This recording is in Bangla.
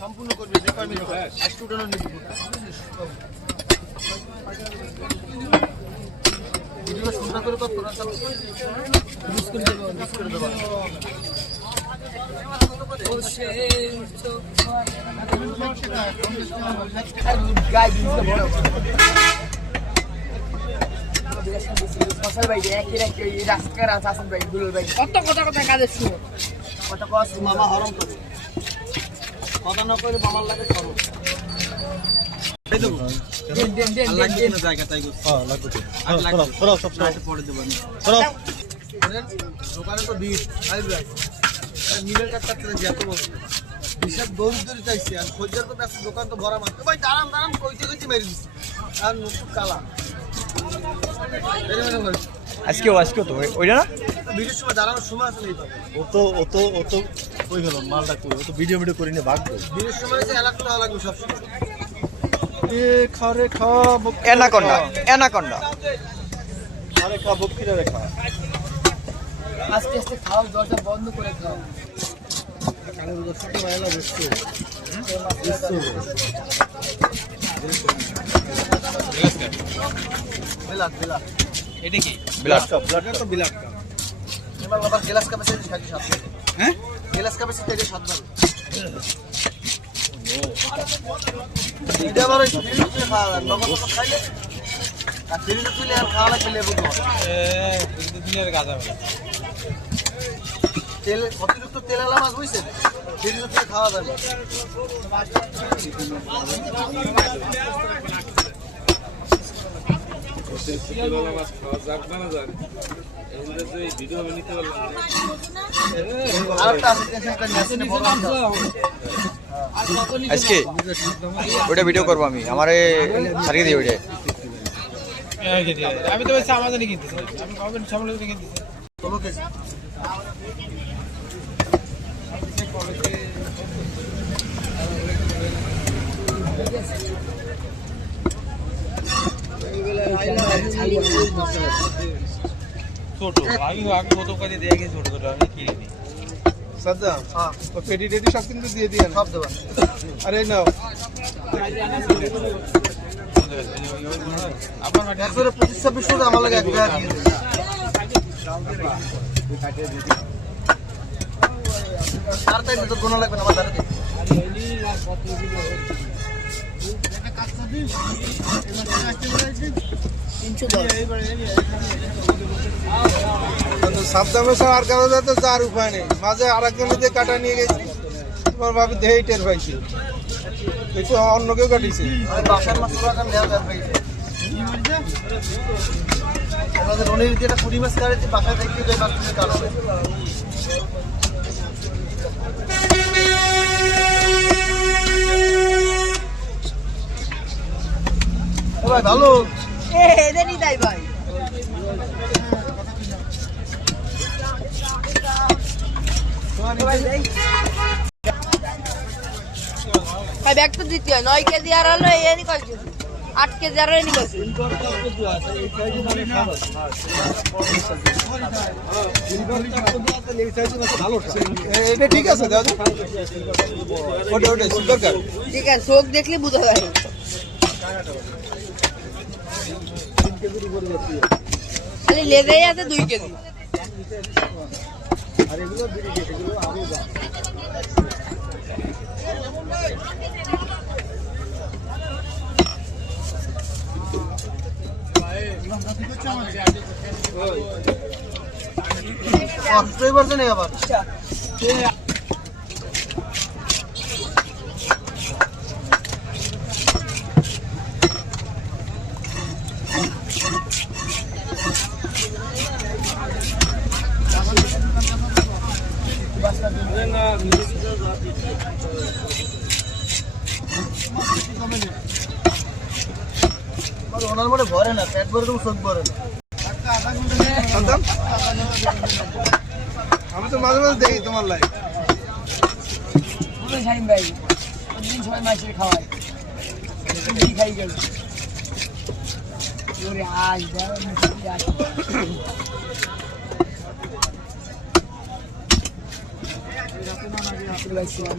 সম্পূর্ণ করবে যে কয় মিনিট আজকে উঠানো নিবি ভিডিও সুন্দর করে কর তোরা সব মিস করে দেবো গাই দিতে বড় ফসল ভাই একই একই রাস্তার আছেন ভাই দুলুল ভাই কত কথা কাজে শুনো কত কস মামা হরম তো কথা না কইলে মামার লাগে করো এই দেব দেন আল্লাহ কি কোনো জায়গা তাই গো হ্যাঁ লাগবে তো সরো সব পড়ে দেব আমি সরো দোকানে তো বিষ আই ভাই মিলের কাটতে যেত বলছে হিসাব দৌড়ি চাইছি আর খোঁজার তো ব্যস্ত দোকান তো ভরা মাত্র ভাই দাঁড়ান কইতে মেরে দিছি আর নতুন কালা আজকে তো ওইটা না ভিডিওর সময় দাঁড়ানোর সময় আছে ও তো কই গেল মালটা কই ও তো ভিডিও করে নিয়ে ভাগবে ভিডিওর সময় যে এলাকা তো লাগবে সব সময় খারে খা অ্যানাকন্ডা খারে খা বকরিরে রেখা আস্তে আস্তে খাও দরজা বন্ধ করে খাও কালের দর্শক মাইলা বসছে বিলাট এটা কি বিলাট তো বিলাট কাপ এবার বাবা গ্লাস কাপে সেটা থাকে 7 হ্যাঁ গ্লাস কাপে সেটা 7 বার এটা আবার ফ্রিজে খাওয়া নগদ খাইলে আর ফ্রিজে তুলে আর খাওয়া খেলে বুঝো ফ্রিজে তুলে আর গাজা তেল অতিরিক্ত তেলালা মাছ হইছে ফ্রিজে তুলে খাওয়া যাবে তেলালা মাছ খাওয়া যাবে না জানি এন্ড যে ভিডিও বানাইতে পারলাম আরেকটা আছে টেনশন করে আজকে ওটা ভিডিও করব আমি আমারে ছাড়িয়ে দিই ওইটা আমি তো বলছি আমাদের কিনতেছি আমি কমেন্ট সামনে কিনতেছি চলো কেজি ছোট আগে কত কাজে দিয়ে গেছে ছোট আমি কিনি সাদ্দাম হ্যাঁ তো পেটি রেডি সব কিন্তু দিয়ে দিয়েন সব দেবেন আরে নাও আপনার মানে 125 টাকা আমার লাগে 1 টাকা দিয়ে দেন আর তাই তো গোনা লাগবে না আমার দাঁড়াতে সাবধানে আর কারো যাতে যার উপায় নেই মাঝে আরেকজনের দিয়ে কাটা নিয়ে গেছি তোমার ভাবি দেহেই টের পাইছি একটু অন্য কেউ কাটিয়েছে বাসার মাছ আমাদের অনেক যেটা 20 মাছ কাটে বাসায় দেখতে যাই মাছ কাটবে ভাই ভালো এদেরই তাই ভাই ভাই ব্যাগ তো দিতে হয় 9 কেজি আর হলো এই কয় কেজি 8 কেজি আর এনি কয় এটা ঠিক আছে দাদা ওটা দরকার ঠিক আছে চোখ দেখলে বুঝা যায় খালি লেজেই আছে 2 কেজি আর এগুলো বিড়ি দিয়ে এগুলো আরো যা ফ্লেভার দেন আবার ওনার মধ্যে ভরে না পেট ভরে তুমি চোখ ভরে না আমি তো মাঝে মাঝে দেখি তোমার লাইফ ভাই দিন সবাই মাছের খাওয়াই খাই গেল ভাই ছিলাম